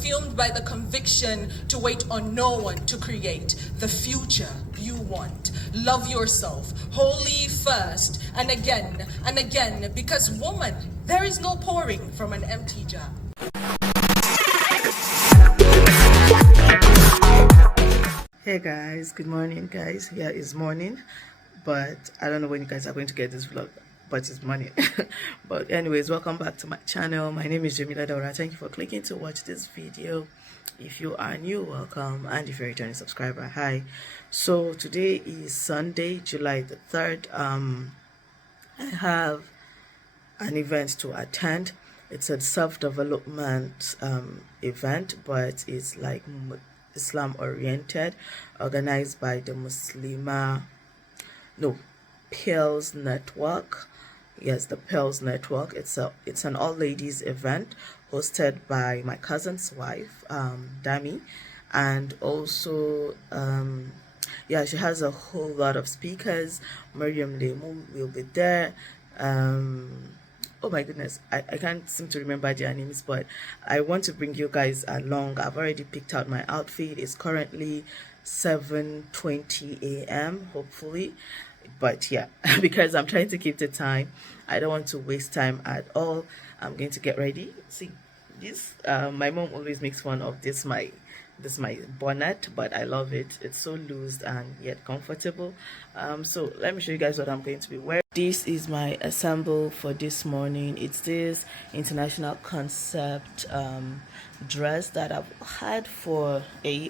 Fueled by the conviction to wait on no one to create the future you want. Love yourself wholly first and again, because woman, there is no pouring from an empty jar. Hey guys, good morning guys. Yeah, it's morning, but I don't know when you guys are going to get this vlog, but it's morning. But anyways, welcome back to my channel. My name is Jamiladaura. Thank you for clicking to watch this video. If you are new, welcome, and if you're a returning subscriber, hi. So today is Sunday, July the 3rd. I have an event to attend. It's a self-development event, but it's like Islam oriented, organized by the muslimah FAQS network. Yes, the FAQS network. It's an all ladies event hosted by my cousin's wife, Dami, and also yeah, she has a whole lot of speakers. Maryam will be there. Oh my goodness, I can't seem to remember their names, but I want to bring you guys along. I've already picked out my outfit. It's currently 7:20 a.m. hopefully, but yeah, because I'm trying to keep the time, I don't want to waste time at all. I'm going to get ready. See this, my mom always makes fun of this my bonnet, but I love it. It's so loose and yet comfortable. So let me show you guys what I'm going to be wearing. This is my assemble for this morning. It's this international concept dress that I've had for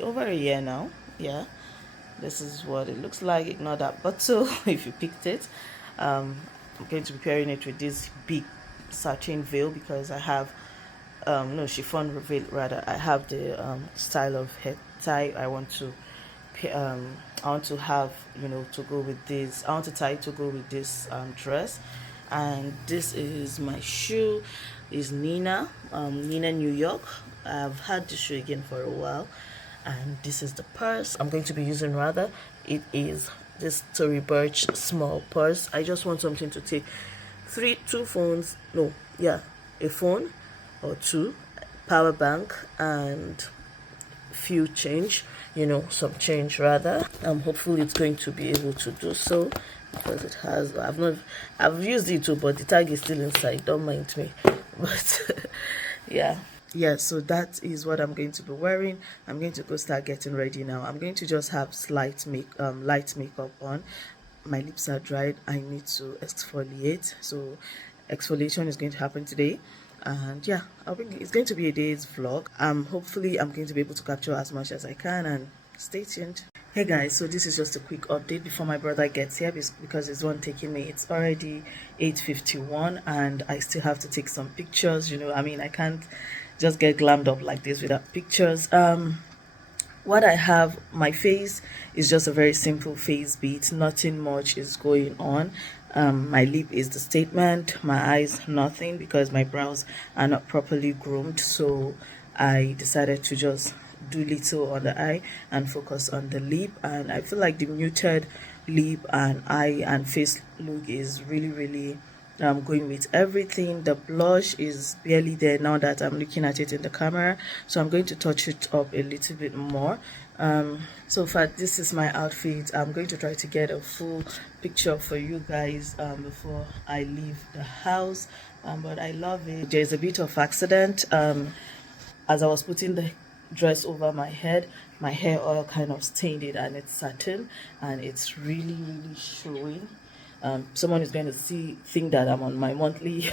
over a year now. Yeah, this is what it looks like. Ignore that bottle if you picked it. I'm going to be pairing it with this big satin veil because I have no chiffon veil rather. I have the style of head tie. I want to have, you know, to go with this. I want to tie to go with this dress. And this is my shoe. Is Nina New York. I've had this shoe again for a while. And this is the purse I'm going to be using. Rather, it is this Tory Burch small purse. I just want something to take two phones. No, yeah, a phone or two, power bank, and few change, you know, some change rather. Hopefully it's going to be able to do so because it has, I've used it too, but the tag is still inside, don't mind me. But yeah, so that is what I'm going to be wearing. I'm going to go start getting ready now. I'm going to just have light makeup on. My lips are dried. I need to exfoliate, so exfoliation is going to happen today. And yeah, it's going to be a day's vlog. Hopefully I'm going to be able to capture as much as I can, and stay tuned. Hey guys, so this is just a quick update before my brother gets here because he's one taking me. It's already 8:51 and I still have to take some pictures. You know, I mean, I can't just get glammed up like this without pictures. What I have, my face is just a very simple face beat. Nothing much is going on. My lip is the statement. My eyes, nothing, because my brows are not properly groomed. So I decided to just do little on the eye and focus on the lip. And I feel like the muted lip and eye and face look is really going with everything. The blush is barely there now that I'm looking at it in the camera, so I'm going to touch it up a little bit more. So far this is my outfit. I'm going to try to get a full picture for you guys before I leave the house, but I love it. There's a bit of accident. As I was putting the dress over my head, my hair oil kind of stained it, and it's satin and it's really showing. Someone is going to think that I'm on my monthly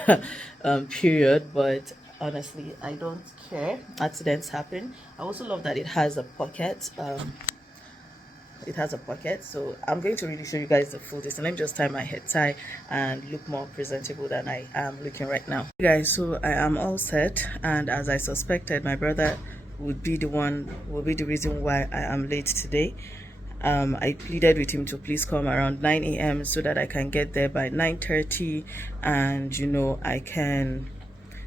period, but honestly I don't care. Accidents happen. I also love that it has a pocket. So I'm going to really show you guys the full distance. Let me just tie my head tie and look more presentable than I am looking right now. Hey guys, so I am all set, and as I suspected, my brother will be the reason why I am late today. I pleaded with him to please come around 9 a.m. so that I can get there by 9:30, and you know, I can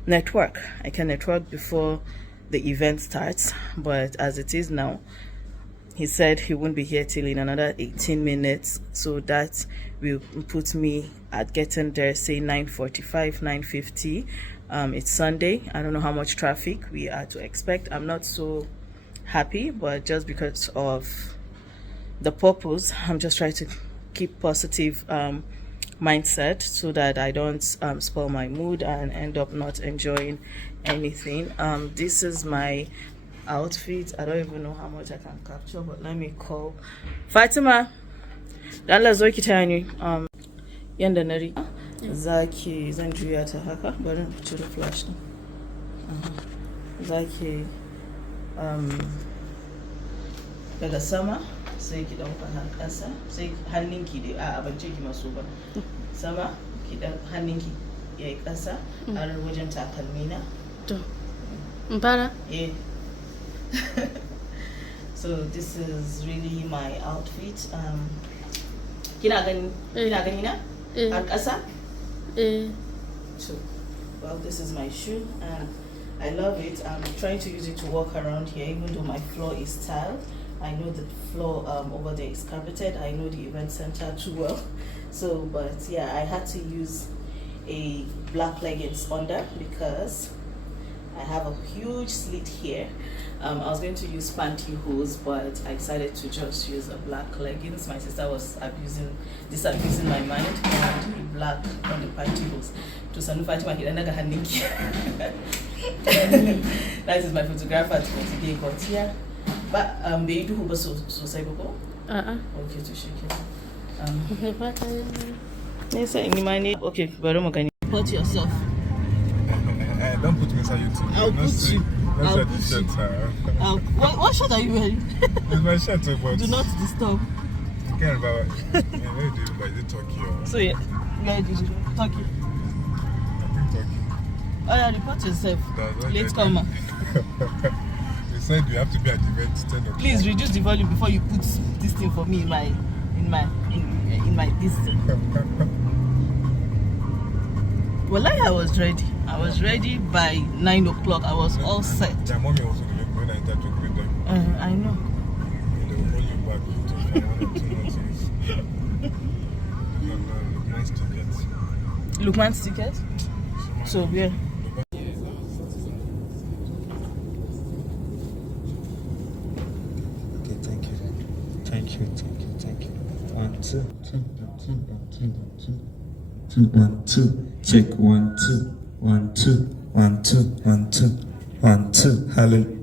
network before the event starts. But as it is now, he said he won't be here till in another 18 minutes, so that will put me at getting there say 9:45, 9:50. It's Sunday. I don't know how much traffic we are to expect. I'm not so happy, but just because of the purpose, I'm just trying to keep positive mindset so that I don't spoil my mood and end up not enjoying anything. This is my outfit. I don't even know how much I can capture, but let me call Fatima. Allah zo ki tani yanda na ri zaki zan juya ta haka bari in cire flash din zaki daga sama sai ki dauka har kasa sai hannunki dai a ban ce ki maso ba sama ki dan hannunki yayi kasa har wajen takalmi na to fara so this is really my outfit. Kina gani na har kasa so well, this is my shoe and I love it. I'm trying to use it to walk around here even though my floor is tiled. I know the floor over there is carpeted. I know the event center too well. So, but yeah, I had to use a black leggings under because I have a huge slit here. I was going to use pantyhose, but I decided to just use a black leggings. My sister was disabusing my mind and the black on the pantyhose. To Sanu Fatima, that is my photographer today, but yeah. But they do hope so say boko. Okay, to shake it. Yes, any money. Okay, but put yourself. Don't put me inside YouTube. I'll put you. I'll put you. What shirt are you wearing? It's my shirt, but do not disturb. I can't remember. Where do you buy the Turkey or? So yeah, guys, Turkey. I think Turkey. Oh yeah, report yourself. Late comer. You said you have to be at the event 10 o'clock. Please reduce the volume before you put this thing for me in my this thing. Well, I was ready. I was ready by 9 o'clock. I was all set. Yeah, mommy also did when I interviewed with them. I know. They will call you back to 1 or 2 months. Lukman's ticket. Lukman's ticket? So, yeah. Okay, thank you. 1, 2. 1, 2. Check 1, 2. 1, 2. 1, 2. 1, 2. 1, 2. Hallelujah.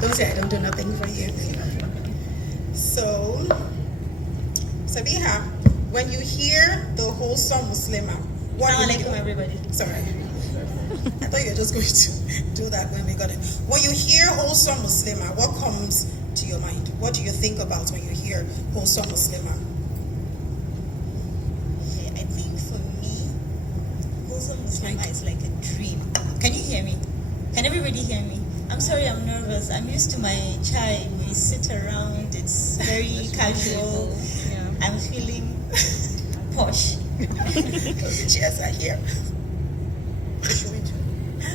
Don't say I don't do nothing for you. So, Sabeeha, when you hear the wholesome muslimah, what do you do? Everybody. Sorry. I thought you were just going to do that when we got it. When you hear wholesome muslimah, what comes to your mind? What do you think about when you hear wholesome muslimah? Okay, I think for me, wholesome muslimah is like a dream. Can you hear me? Can everybody hear me? I'm sorry, I'm nervous. I'm used to my chai. We sit around. It's very casual. Yeah. I'm feeling posh. The chairs are here.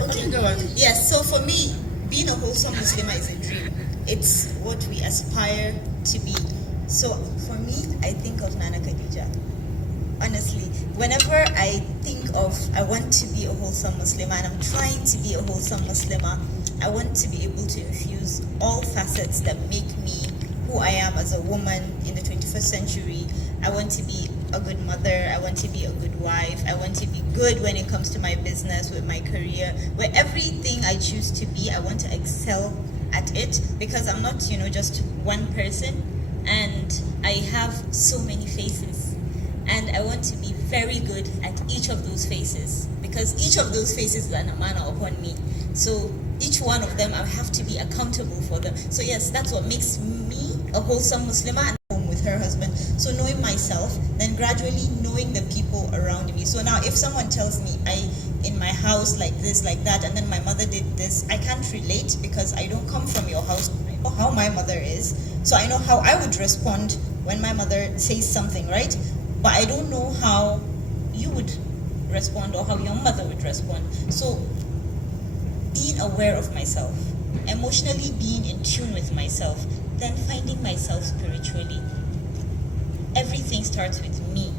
Okay, go on. Yes, so for me, being a wholesome Muslimah is a dream. It's what we aspire to be. So for me, I think of Nana Khadija. Honestly, whenever I think of I want to be a wholesome Muslimah and I'm trying to be a wholesome Muslimah, I want to be able to infuse all facets that make me who I am as a woman in the 21st century. I want to be a good mother. I want to be a good wife. I want to be good when it comes to my business, with my career, where everything I choose to be, I want to excel at it, because I'm not, just one person, and I have so many faces. And I want to be very good at each of those faces, because each of those faces is an amana upon me. So each one of them, I have to be accountable for them. So yes, that's what makes me a wholesome Muslimah, and home with her husband. So knowing myself, then gradually knowing the people around me. So now if someone tells me in my house like this, like that, and then my mother did this, I can't relate because I don't come from your house. I know how my mother is, so I know how I would respond when my mother says something, right? But I don't know how you would respond or how your mother would respond. So being aware of myself, emotionally being in tune with myself, then finding myself spiritually. Everything starts with me.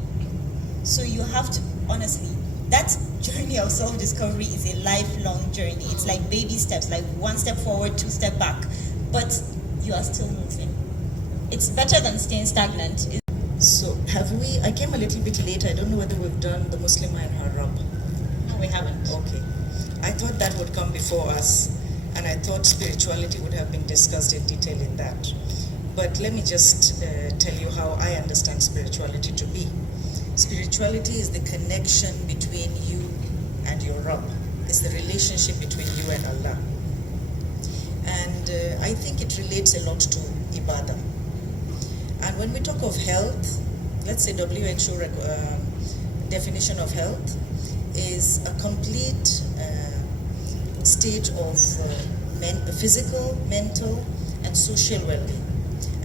So you have to, honestly, that journey of self-discovery is a lifelong journey. It's like baby steps, like 1 step forward, 2 step back, but you are still moving. It's better than staying stagnant. So I came a little bit late. I don't know whether we've done the Muslimah and her Rab. No, we haven't. Okay. I thought that would come before us, and I thought spirituality would have been discussed in detail in that. But let me just tell you how I understand spirituality to be. Spirituality is the connection between you and your Rab. It's the relationship between you and Allah. And I think it relates a lot to ibadah. And when we talk of health, let's say WHO definition of health is a complete state of physical, mental, and social well-being,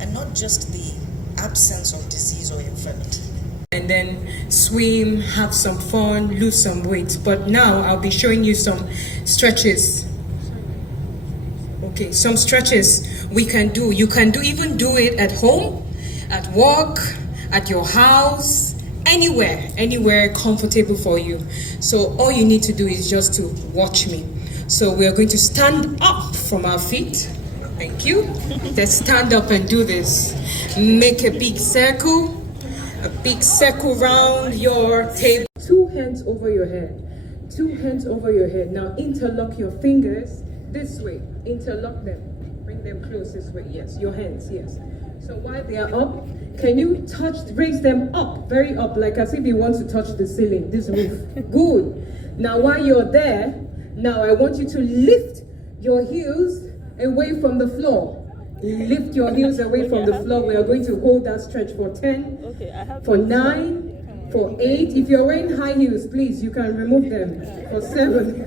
and not just the absence of disease or infirmity. And then swim, have some fun, lose some weight. But now I'll be showing you some stretches. Okay, some stretches we can do. You can even do it at home, at work, at your house, anywhere comfortable for you. So all you need to do is just to watch me. So we are going to stand up from our feet. Thank you. Let's stand up and do this. Make a big circle round your table. 2 hands over your head. 2 hands over your head. Now interlock your fingers this way. Interlock them. Bring them close this way. Yes, your hands, yes. So while they are up, can you raise them up, very up, like as if you want to touch the ceiling, this roof. Good. Now while you're there, now I want you to lift your heels away from the floor. Lift your heels away from the floor. We are going to hold that stretch for 10, for 9, for 8. If you're wearing high heels, please, you can remove them. For 7,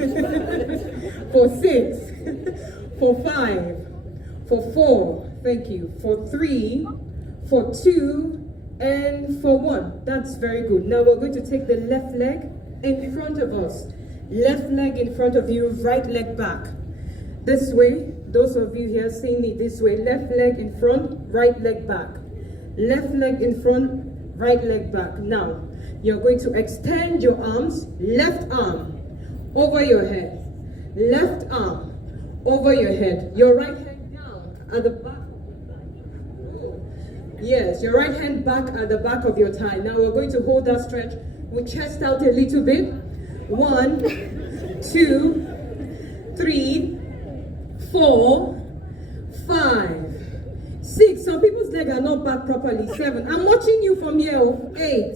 for 6, for 5, for 4, thank you, for 3, for 2, and for 1. That's very good. Now we're going to take the left leg in front of us. Left leg in front of you, right leg back. This way, those of you here seeing me this way, left leg in front, right leg back. Left leg in front, right leg back. Now, you're going to extend your arms, left arm over your head. Left arm over your head. Your right hand down at the back. Yes, your right hand back at the back of your thigh. Now we're going to hold that stretch with chest out a little bit. 1, 2, 3, 4, 5, 6. Some people's legs are not back properly. 7. I'm watching you from here. 8,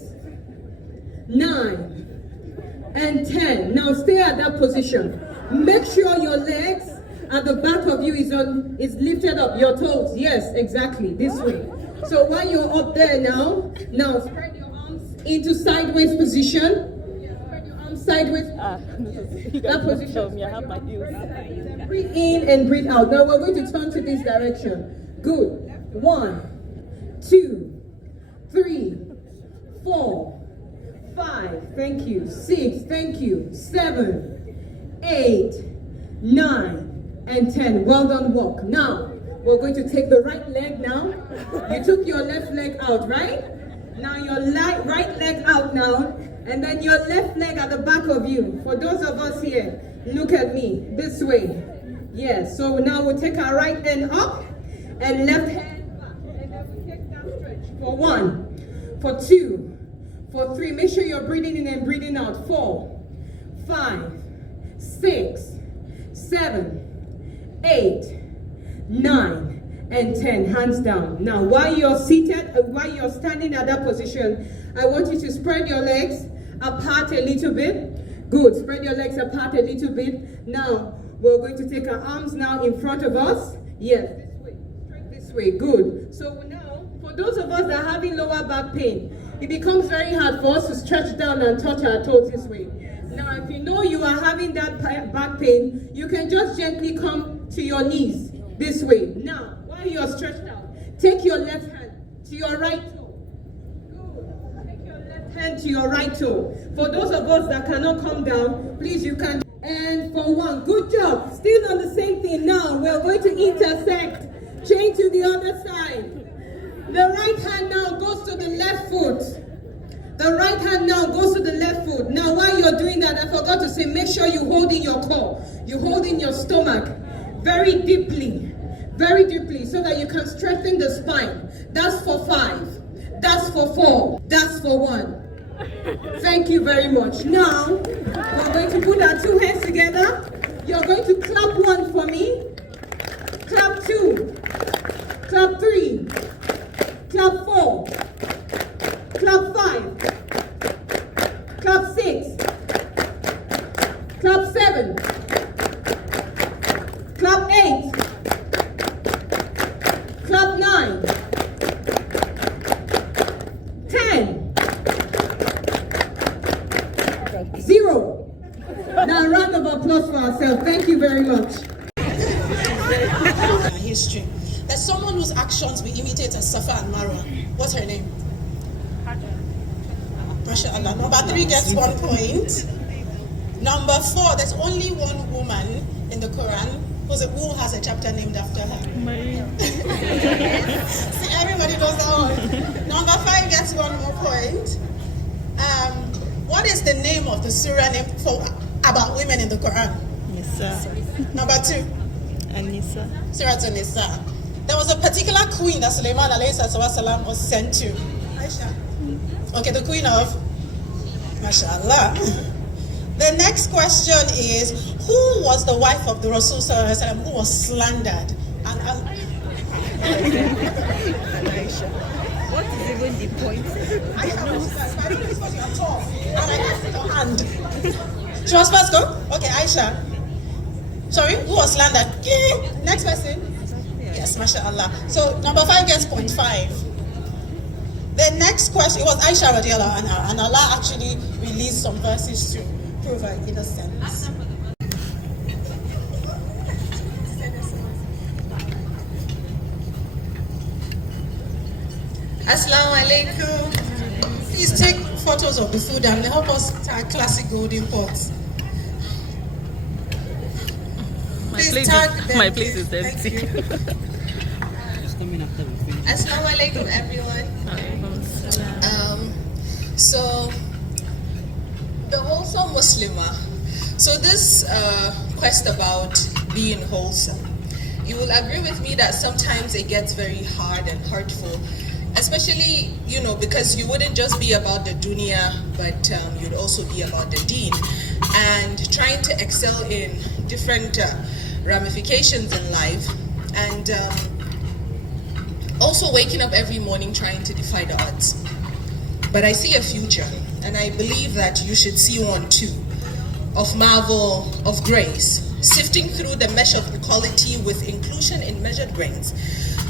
9, and 10. Now stay at that position. Make sure your legs at the back of you is lifted up. Your toes. Yes, exactly. This way. So while you're up there now spread your arms into sideways position. Spread your arms sideways. That position. I have my heels. Breathe in and breathe out. Now we're going to turn to this direction. Good. 1, 2, 3, 4, 5. Thank you. 6. Thank you. 7, 8, 9, and 10. Well done, walk. Now we're going to take the right leg now. You took your left leg out, right? Now your right leg out now. And then your left leg at the back of you. For those of us here, look at me. This way. Yes. So now we'll take our right hand up and left hand back. And then we take that stretch. For 1, for 2, for 3. Make sure you're breathing in and breathing out. 4, 5, 6, 7, 8, 9, and 10, hands down. Now, while you're seated, while you're standing at that position, I want you to spread your legs apart a little bit. Good, spread your legs apart a little bit. Now, we're going to take our arms now in front of us. Yes, this way, straight this way, good. So now, for those of us that are having lower back pain, it becomes very hard for us to stretch down and touch our toes this way. Now, if you know you are having that back pain, you can just gently come to your knees this way. Now, while you're stretched out, take your left hand to your right toe. Good. Take your left hand to your right toe. For those of us that cannot come down, please, you can. And for one, good job. Still on the same thing. Now, we're going to intersect. Change to the other side. The right hand now goes to the left foot. The right hand now goes to the left foot. Now, while you're doing that, I forgot to say, make sure you hold in your core. You hold in your stomach very deeply, so that you can strengthen the spine. That's for 5. That's for 4. That's for 1. Thank you very much. Now, we're going to put our 2 hands together. You're going to clap 1 for me. Clap 2. Clap 3. Clap 4. Clap 5. Clap 6. Clap 7. Clap 8. Clap 9. 10. 0. Now a round of applause for ourselves. Thank you very much. History. There's someone whose actions we imitate as Safa and Marwa. What's her name? MashaAllah. Number 3 gets 1 point. Number 4, there's only one woman in the Quran who has a chapter named after her. See, everybody knows that one. Number 5 gets 1 more point. What is the name of the surah name for about women in the Quran? Nisa. Number 2. Anisa. Surah An-Nisa. There was a particular queen that Sulaiman alayhi was sent to. Aisha. Okay, the queen of MashaAllah. The next question is, who was the wife of the Rasul who was slandered? Aisha. What is even the point? I don't know because you're tall. And I asked your hand. She was first, go? Okay, Aisha. Sorry, who was slandered? Next person. Yes, MashaAllah. So number 5 gets 0.5. The next question, it was Aisha radiallahu anha, and Allah actually released some verses to prove her innocence. Assalamu alaikum. Please take photos of the food and help us tag classic golden pots. My place is empty. Assalamu alaikum, everyone. So the wholesome muslimah. So this quest about being wholesome, you will agree with me that sometimes it gets very hard and hurtful, especially, because you wouldn't just be about the dunya, but you'd also be about the deen, and trying to excel in different ramifications in life, and also waking up every morning trying to defy the odds. But I see a future, and I believe that you should see one too, of marvel, of grace, sifting through the mesh of equality with inclusion in measured grains.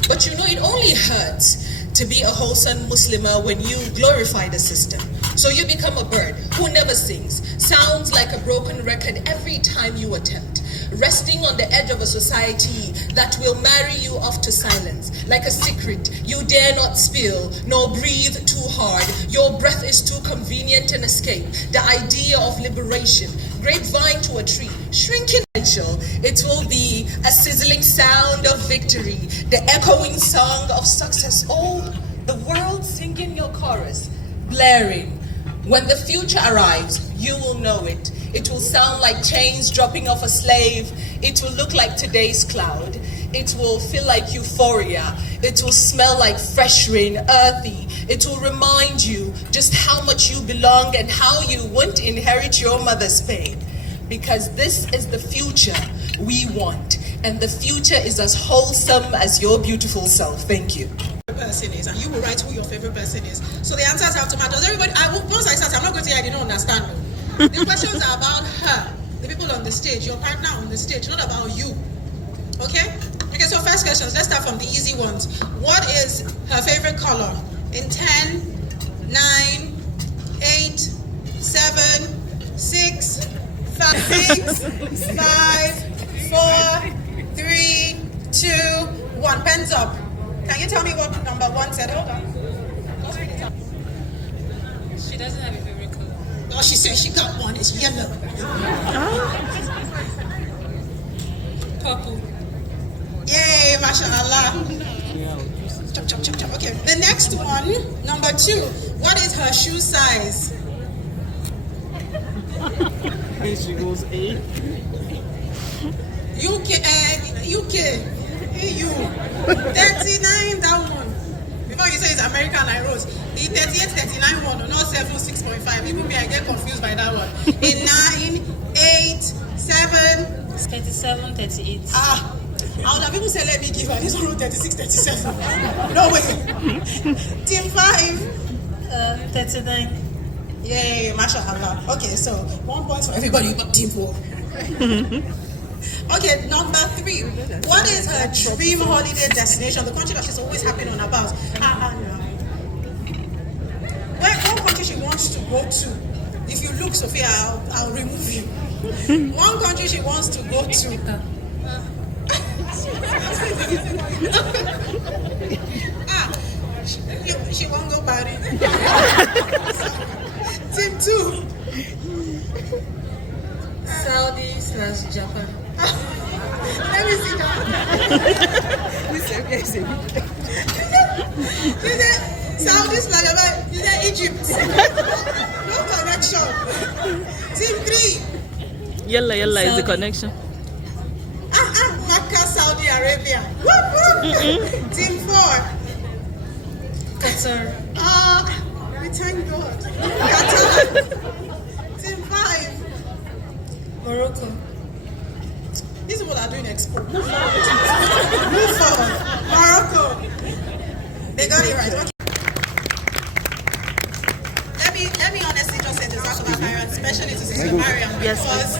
But it only hurts to be a wholesome Muslimah when you glorify the system. So you become a bird who never sings, sounds like a broken record every time you attempt, resting on the edge of a society that will marry you off to silence, like a secret you dare not spill, nor breathe too hard. Your breath is too convenient an escape. The idea of liberation, grapevine to a tree, shrinking potential. It will be a sizzling sound of victory, the echoing song of success. Oh, the world singing your chorus, blaring. When the future arrives, you will know it. It will sound like chains dropping off a slave. It will look like today's cloud. It will feel like euphoria. It will smell like fresh rain, earthy. It will remind you just how much you belong and how you won't inherit your mother's pain. Because this is the future we want. and the future is as wholesome as your beautiful self. Thank you. Person is, and you will write who your favorite person is. So the answers have to match. Does everybody? Once I start, I'm not going to say I didn't understand. The questions are about her, the people on the stage, your partner on the stage, not about you. Okay? Okay, so first questions. Let's start from the easy ones. What is her favorite color? In 10, 9, 8, 7, 6, 5, 4, 3, 2, 1. Pens up. Can you tell me what number 1 said? Hold on. She doesn't have a favorite color. Oh, she said she got one. It's yellow. Purple. Yay, mashallah. Chop, chop, chop, chop. Okay, the next one, number 2. What is her shoe size? She goes 8. UK, EU. 39, that one. Before you say it's American, I rose. The 38, 39 one, not 7, 6.5. Even me, I get confused by that one. In 9, 8, 7. 37, 38. I would have even said, let me give her this one 36, 37. No way. Team 5. 39. Yay, mashallah. Okay, so 1 point for everybody but team 4. Okay, number 3. What is her dream holiday destination? The country that she's always happy on about. What country she wants to go to? If you look, Sophia, I'll remove you. One country she wants to go to. She won't go Paris. Team 2. Saudi/Japan. Let me see that. You said Saudi/Japan. You said Egypt. No connection. Team 3. Yalla is the connection. Makkah, Saudi Arabia. Team 4. Qatar. We thank God. Qatar. Team 5. Morocco. These people are doing expo. Move forward. Morocco. They got it right. Okay. Let me honestly just say this out of my parents, especially to Sister Maryam, because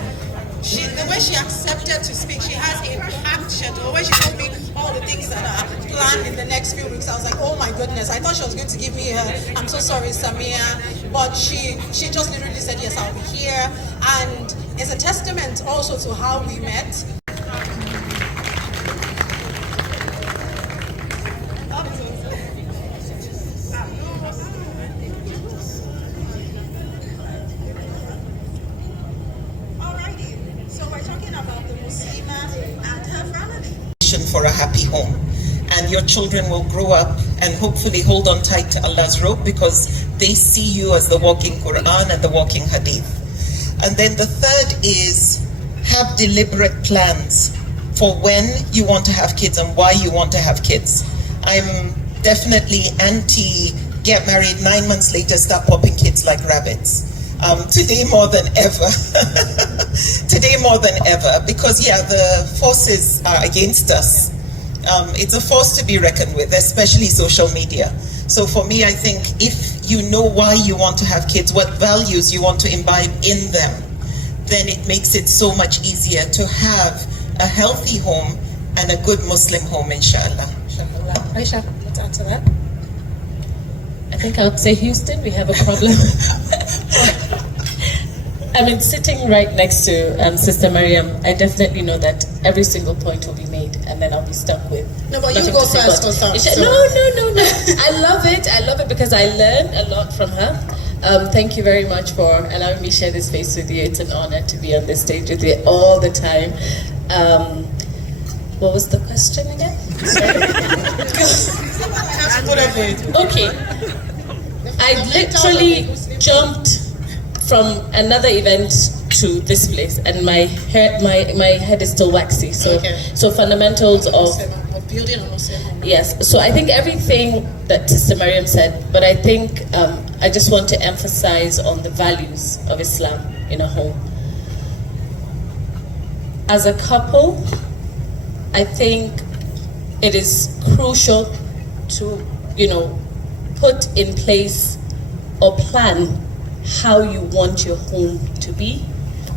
the way she accepted to speak, she has a packed schedule. The way she told me all the things that are planned in the next few weeks, I was like, oh my goodness. I thought she was going to give me her, I'm so sorry, Sabeeha, but she just literally said, yes, I'll be here. And it's a testament also to how we met. Alrighty, so we're talking about the muslimah and her family. For a happy home, and your children will grow up and hopefully hold on tight to Allah's rope because they see you as the walking Quran and the walking Hadith. And then the third is have deliberate plans for when you want to have kids and why you want to have kids. I'm definitely anti get married 9 months later start popping kids like rabbits. Today more than ever. Today more than ever, because the forces are against us. It's a force to be reckoned with, especially social media. So for me, I think if you know why you want to have kids, what values you want to imbibe in them, then it makes it so much easier to have a healthy home and a good Muslim home, inshallah. Aisha, let's answer that. I think I would say Houston, we have a problem. I mean, sitting right next to Sister Maryam, I definitely know that every single point will be made, and then I'll be stuck with. No, but you go first for some. No. I love it because I learn a lot from her. Thank you very much for allowing me to share this space with you. It's an honor to be on this stage with you all the time. What was the question again? Okay. I literally jumped from another event to this place, and my head is still waxy. So fundamentals of building a Muslim home. Yes. So I think everything that Sister Maryam said, but I think I just want to emphasize on the values of Islam in a home. As a couple, I think it is crucial to, put in place or plan how you want your home to be,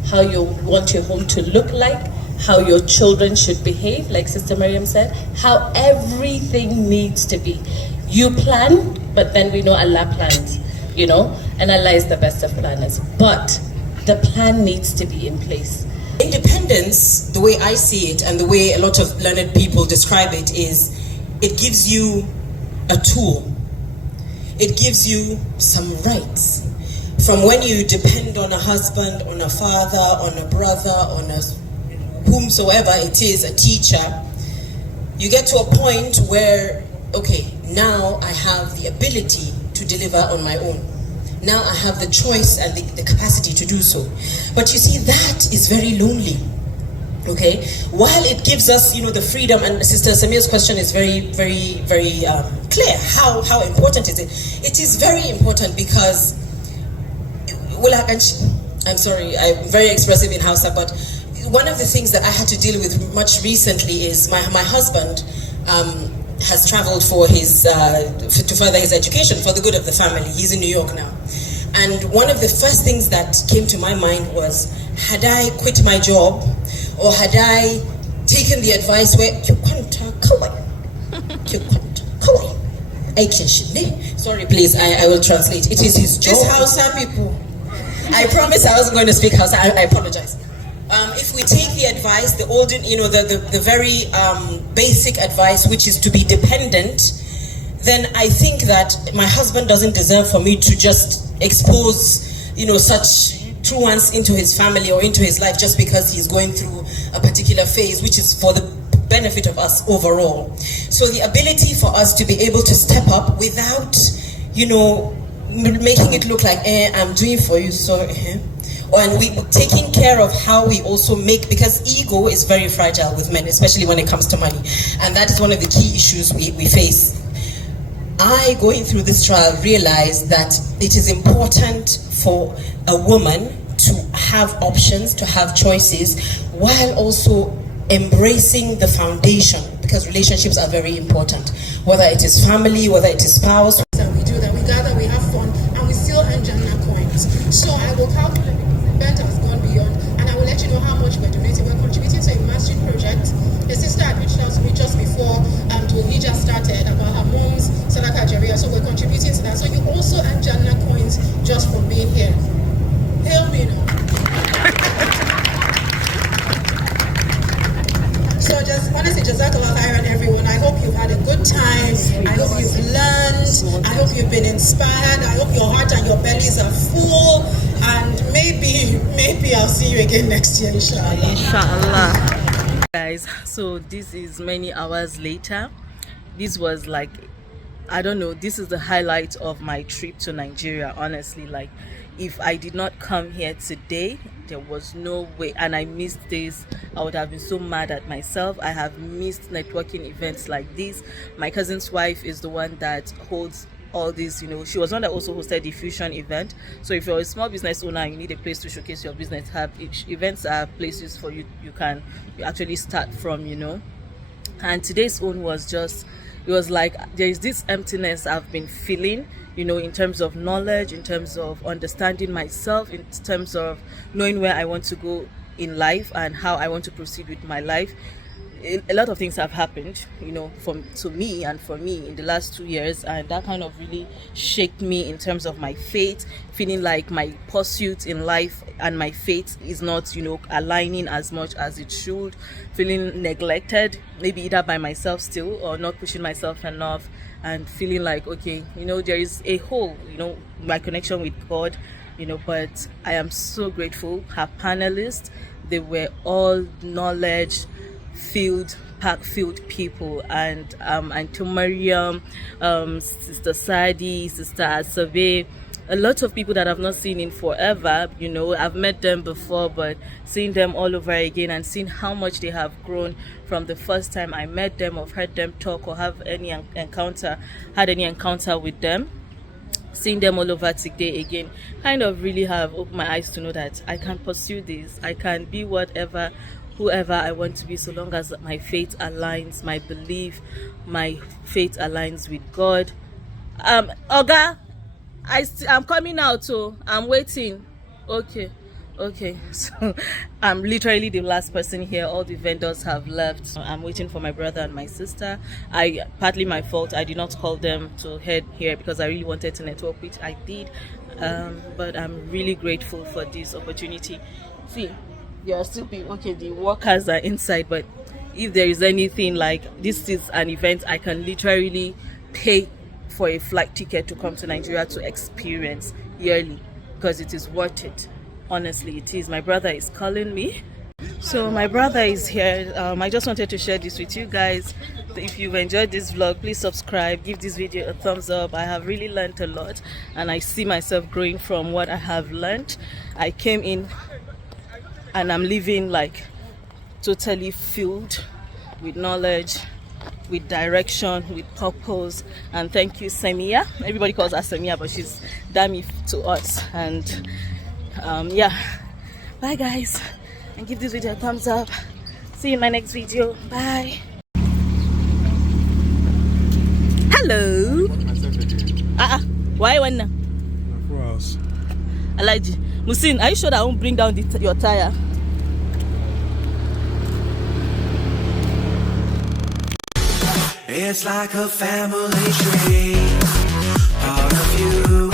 how you want your home to look like, how your children should behave, like Sister Maryam said, how everything needs to be. You plan, but then we know Allah plans, and Allah is the best of planners. But the plan needs to be in place. Independence, the way I see it and the way a lot of learned people describe it, is it gives you a tool. It gives you some rights. From when you depend on a husband, on a father, on a brother, on a whomsoever it is, a teacher, you get to a point where, okay, now I have the ability to deliver on my own. Now I have the choice and the capacity to do so. But you see, that is very lonely. Okay, while it gives us, the freedom, and Sister Samir's question is very, very, very clear. How important is it? It is very important because, I'm sorry, I'm very expressive in Hausa, but one of the things that I had to deal with much recently is my husband has traveled for to further his education for the good of the family. He's in New York now. And one of the first things that came to my mind was, had I quit my job, or had I taken the advice where sorry, please, I will translate. It is his job. This Hausa people. I promise I wasn't going to speak Hausa. I apologize. If we take the advice, the olden, the very basic advice, which is to be dependent, then I think that my husband doesn't deserve for me to just expose, such truants into his family or into his life just because he's going through a particular phase, which is for the benefit of us overall. So the ability for us to be able to step up without, making it look like, I'm doing for you, so, and we taking care of how we also make, because ego is very fragile with men, especially when it comes to money. And that is one of the key issues we face. I, going through this trial, realized that it is important for a woman to have options, to have choices, while also embracing the foundation, because relationships are very important, whether it is family, whether it is spouse. We do that, we gather, we have fun, and we still earn Jannah coins. So I will calculate that has gone beyond, and I will let you know how much we're donating. We're contributing to a masjid project. A sister had reached out to me just before Hijab started about her mom's Sadaqah Jariyah, so we're contributing to that. So you also earn Jannah coins just from being here. Hail me now. So just want to say Jazakallah khairan, everyone. I hope you've had a good time. I hope you've learned. I hope you've been inspired. I hope your heart and your bellies are full. And maybe I'll see you again next year, inshallah. Inshallah. Guys, so this is many hours later. This was like, I don't know, this is the highlight of my trip to Nigeria, honestly. Like, if I did not come here today, there was no way, and I missed this, I would have been so mad at myself. I have missed networking events like this. My cousin's wife is the one that holds all these, she was one that also hosted the Fusion event. So if you're a small business owner, you need a place to showcase your business. Events are places for you you actually start from, And today's own was just, it was like there is this emptiness I've been feeling, in terms of knowledge, in terms of understanding myself, in terms of knowing where I want to go in life and how I want to proceed with my life. A lot of things have happened, to me and for me in the last 2 years, and that kind of really shaked me in terms of my faith, feeling like my pursuit in life and my faith is not, aligning as much as it should, feeling neglected, maybe either by myself still or not pushing myself enough, and feeling like, okay, there is a hole, my connection with God, but I am so grateful. Her panelists, they were all knowledge filled people, and Aunty Maryam, Sister Sadi, Sister Sabeeha, a lot of people that I've not seen in forever. I've met them before, but seeing them all over again and seeing how much they have grown from the first time I met them or heard them talk or had any encounter with them. Seeing them all over today again kind of really have opened my eyes to know that I can pursue this. I can be whatever whoever I want to be, so long as my faith aligns, my belief, my faith aligns with God. Oga, I'm coming out, so I'm waiting. Okay, so I'm literally the last person here. All the vendors have left. I'm waiting for my brother and my sister. Partly my fault, I did not call them to head here because I really wanted to network, which I did. But I'm really grateful for this opportunity. See, you're still okay, the workers are inside, but if there is anything like this is an event I can literally pay for a flight ticket to come to Nigeria to experience yearly, because it is worth it. Honestly, it is. My brother is calling me. So my brother is here. I just wanted to share this with you guys. If you've enjoyed this vlog, please subscribe, give this video a thumbs up. I have really learned a lot and I see myself growing from what I have learned. I came in and I'm leaving like totally filled with knowledge, with direction, with purpose. And thank you, Sabeeha. Everybody calls her Sabeeha, but she's Dami to us. And yeah, bye guys, and give this video a thumbs up. See you in my next video. Bye. Hello. Why one? Alaji Musin, are you sure that I won't bring down your tire? It's like a family tree, part of you.